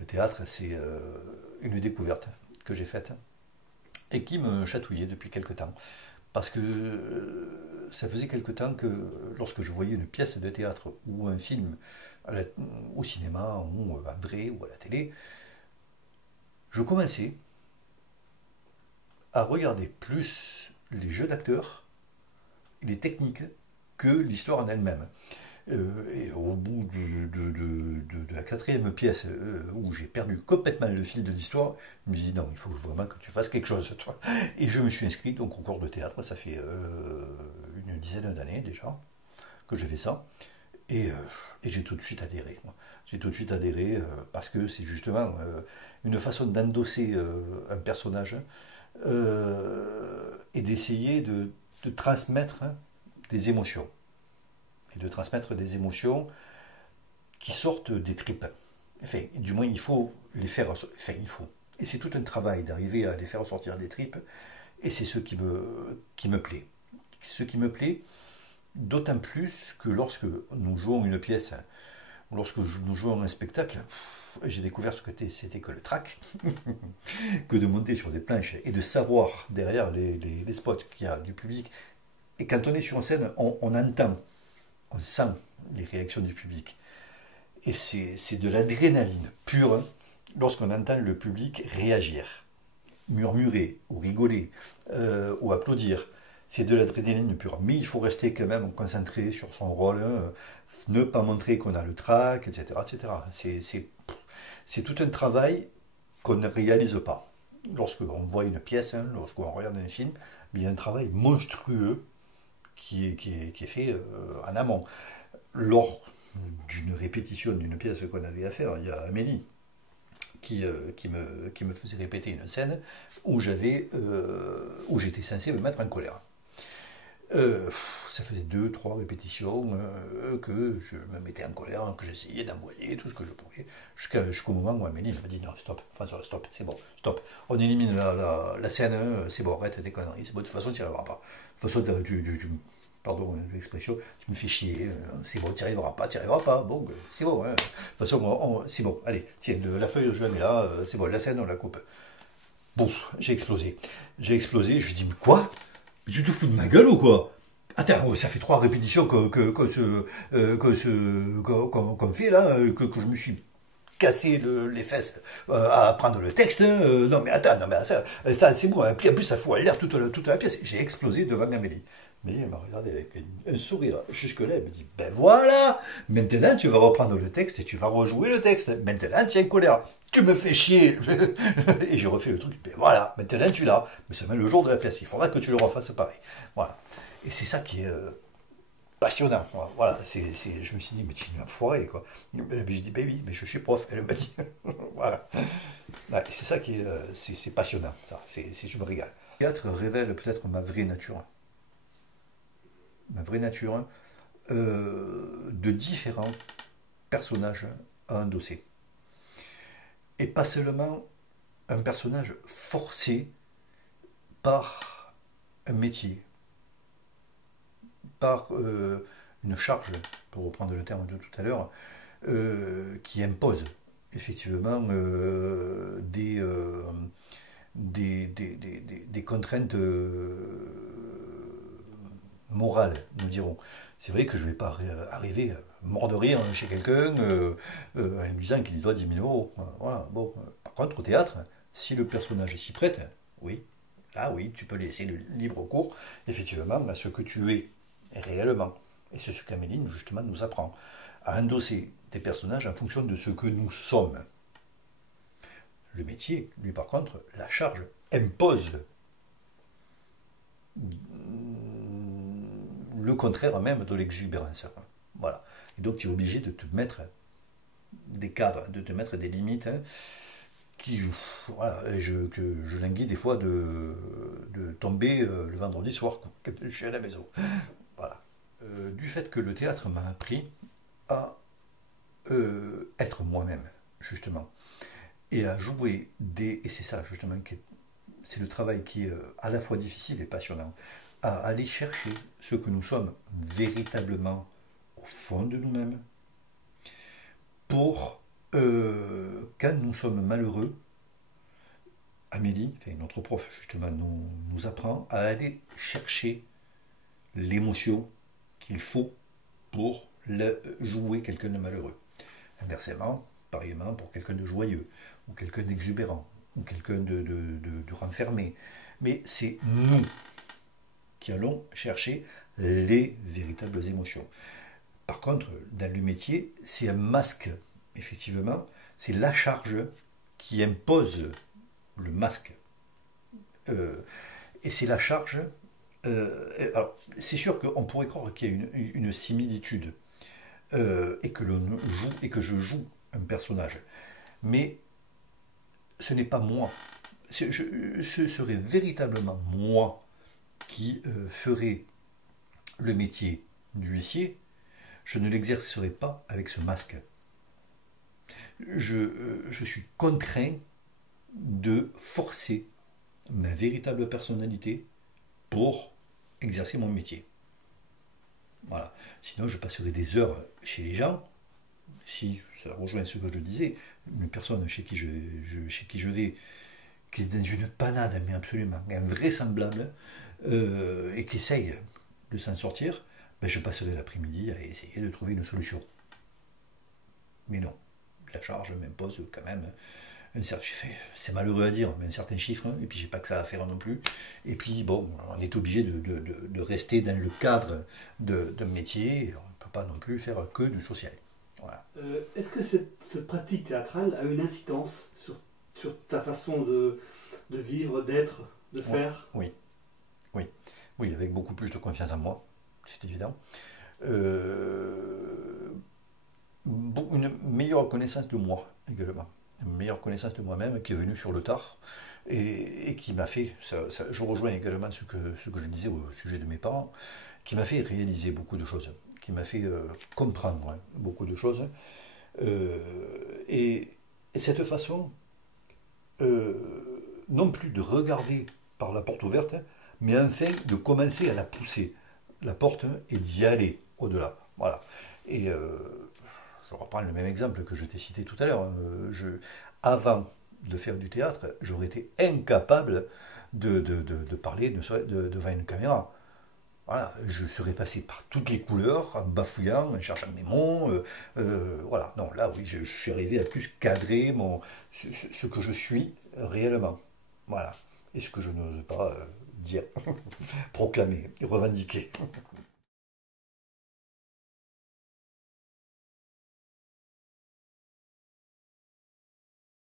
Le théâtre, c'est une découverte que j'ai faite et qui me chatouillait depuis quelque temps. Parce que ça faisait quelque temps que lorsque je voyais une pièce de théâtre ou un film au cinéma ou en vrai ou à la télé, je commençais à regarder plus les jeux d'acteurs, les techniques, que l'histoire en elle-même. Et au bout de la quatrième pièce où j'ai perdu complètement le fil de l'histoire, je me suis dit non, il faut vraiment que tu fasses quelque chose, toi. Et je me suis inscrit donc au cours de théâtre, ça fait une dizaine d'années déjà que j'ai fait ça. Et, euh, et j'ai tout de suite adhéré. J'ai tout de suite adhéré parce que c'est justement une façon d'endosser un personnage et d'essayer de transmettre des émotions. Et de transmettre des émotions qui sortent des tripes. Enfin, du moins, il faut les faire. Enfin, il faut. Et c'est tout un travail d'arriver à les faire sortir des tripes. Et c'est ce qui me plaît. Ce qui me plaît, d'autant plus que lorsque nous jouons une pièce, lorsque nous jouons un spectacle, j'ai découvert ce que c'était que le track, que de monter sur des planches et de savoir derrière les spots qu'il y a du public. Et quand on est sur une scène, on entend, on sent les réactions du public. Et c'est de l'adrénaline pure lorsqu'on entend le public réagir, murmurer ou rigoler ou applaudir. C'est de l'adrénaline pure. Mais il faut rester quand même concentré sur son rôle, ne pas montrer qu'on a le trac, etc. etc. C'est tout un travail qu'on ne réalise pas. Lorsqu'on voit une pièce, lorsqu'on regarde un film, il y a un travail monstrueux qui est fait en amont. Lors d'une répétition d'une pièce qu'on avait à faire, il y a Amélie qui me faisait répéter une scène où j'étais censé me mettre en colère. Ça faisait deux, trois répétitions que je me mettais en colère, que j'essayais d'envoyer tout ce que je pouvais, jusqu'au moment où Amélie m'a dit non, stop, François, stop, c'est bon, stop, on élimine la scène, c'est bon, arrête tes conneries, c'est bon, de toute façon tu n'y arriveras pas. De toute façon, pardon l'expression, tu me fais chier, c'est bon, tu n'y arriveras pas, bon, c'est bon, hein. De toute façon, c'est bon, allez, tiens, la feuille de jaune est là, c'est bon, la scène, on la coupe. Bon, j'ai explosé. Je dis, mais quoi? Tu te fous de ma gueule ou quoi? Attends, ça fait trois répétitions qu'on fait là, que je me suis cassé les fesses à apprendre le texte. Non mais attends, non mais ça, c'est bon. En plus, ça fout à l'air toute la pièce. J'ai explosé devant Amélie. Amélie m'a regardé avec un sourire jusque-là. Elle me dit, ben voilà, maintenant tu vas reprendre le texte et tu vas rejouer le texte. Maintenant tu es en colère. Tu me fais chier. Et j'ai refait le truc. Ben voilà, maintenant tu l'as. Mais c'est même le jour de la pièce. Il faudra que tu le refasses pareil. Voilà. Et c'est ça qui est passionnant. Voilà, je me suis dit, mais tu es un foiré, quoi. J'ai dit, ben oui, mais je suis prof. Elle m'a dit, voilà. Ouais, c'est ça qui est, c'est passionnant, ça. Je me régale. Le théâtre révèle peut-être ma vraie nature. Ma vraie nature de différents personnages à endosser. Et pas seulement un personnage forcé par un métier, par une charge, pour reprendre le terme de tout à l'heure, qui impose effectivement des contraintes morales, nous dirons. C'est vrai que je ne vais pas arriver mort de rire chez quelqu'un en lui disant qu'il lui doit 10 000 euros. Voilà. Bon. Par contre, au théâtre, si le personnage s'y prête, oui, là oui, tu peux laisser le libre cours, effectivement, à ce que tu es réellement. Et c'est ce qu'Améline, justement, nous apprend. À endosser des personnages en fonction de ce que nous sommes. Le métier, lui, par contre, la charge impose le contraire même de l'exubérance. Voilà. Et donc, tu es obligé de te mettre des cadres, de te mettre des limites qui, voilà, que je languis des fois de tomber le vendredi soir quand je suis à la maison. Voilà. Du fait que le théâtre m'a appris à être moi-même, justement, et à jouer et c'est ça, justement, c'est le travail qui est à la fois difficile et passionnant, à aller chercher ce que nous sommes véritablement au fond de nous-mêmes pour quand nous sommes malheureux, Amélie, enfin, notre prof justement, nous apprend à aller chercher l'émotion qu'il faut pour jouer quelqu'un de malheureux. Inversement, pareillement pour quelqu'un de joyeux, ou quelqu'un d'exubérant, ou quelqu'un de renfermé. Mais c'est nous qui allons chercher les véritables émotions. Par contre, dans le métier, c'est un masque, effectivement, c'est la charge qui impose le masque. Et c'est la charge. Alors, c'est sûr qu'on pourrait croire qu'il y a une similitude et que l'on joue et que je joue un personnage, mais ce n'est pas moi. Ce serait véritablement moi qui ferais le métier d'huissier. Je ne l'exercerai pas avec ce masque. Je suis contraint de forcer ma véritable personnalité pour exercer mon métier. Voilà. Sinon, je passerai des heures chez les gens, si ça rejoint ce que je disais, une personne chez qui je vais, qui est dans une panade, mais absolument invraisemblable, et qui essaye de s'en sortir, ben je passerai l'après-midi à essayer de trouver une solution. Mais non, la charge m'impose quand même c'est malheureux à dire, mais un certain chiffre, hein, et puis j'ai pas que ça à faire non plus. Et puis bon, on est obligé de rester dans le cadre d'un métier, on ne peut pas non plus faire que du social. Voilà. Est-ce que cette pratique théâtrale a une incidence sur ta façon de vivre, d'être, de faire? Oui, oui, oui, avec beaucoup plus de confiance en moi, c'est évident. Une meilleure connaissance de moi également. Une meilleure connaissance de moi-même qui est venue sur le tard et qui m'a fait, je rejoins également ce que je disais au sujet de mes parents, qui m'a fait réaliser beaucoup de choses, qui m'a fait comprendre beaucoup de choses. Et cette façon, non plus de regarder par la porte ouverte, mais enfin de commencer à la pousser, la porte, et d'y aller au-delà. Voilà. Et je reprends le même exemple que je t'ai cité tout à l'heure. Avant de faire du théâtre, j'aurais été incapable de parler devant une caméra. Voilà, je serais passé par toutes les couleurs, en bafouillant, en cherchant mes mots. Voilà, non, là, oui, je suis arrivé à plus cadrer ce que je suis réellement. Voilà, et ce que je n'ose pas dire, proclamer, revendiquer.